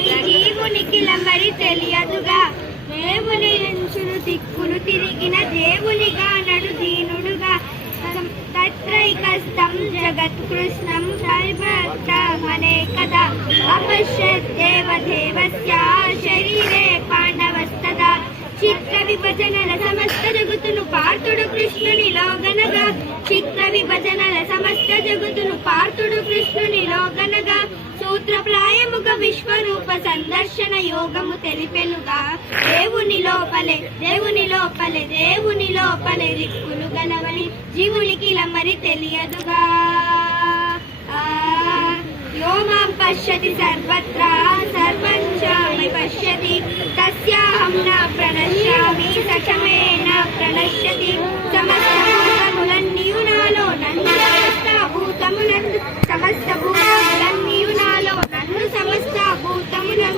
తెలియని జీవునికి మరి తెలియదుగా దేవుని ఎంచును దిక్కులు తిరిగిన దేవునిగా నడు దీనుడుగా తత్రైకస్తం జగత్ కృష్ణం సర్వమనే కదా అపశ్యద్దేవదేవస్య శరీరే పాండవస్తదా చిత్ర విభజనల సమస్త జగతును పార్థుడు కృష్ణునిలో గనగా చిత్ర విభజనల సమస్త జగతును పార్థుడు కృష్ణునిలో గనగా సూత్రప్రాయముగా విశ్వరూప సందర్శన యోగము తెలిపెనుగా దేవుని లోపలే దిక్కులు గలవని జీవునికి మరి తెలియదుగా యోమాం పశ్యతి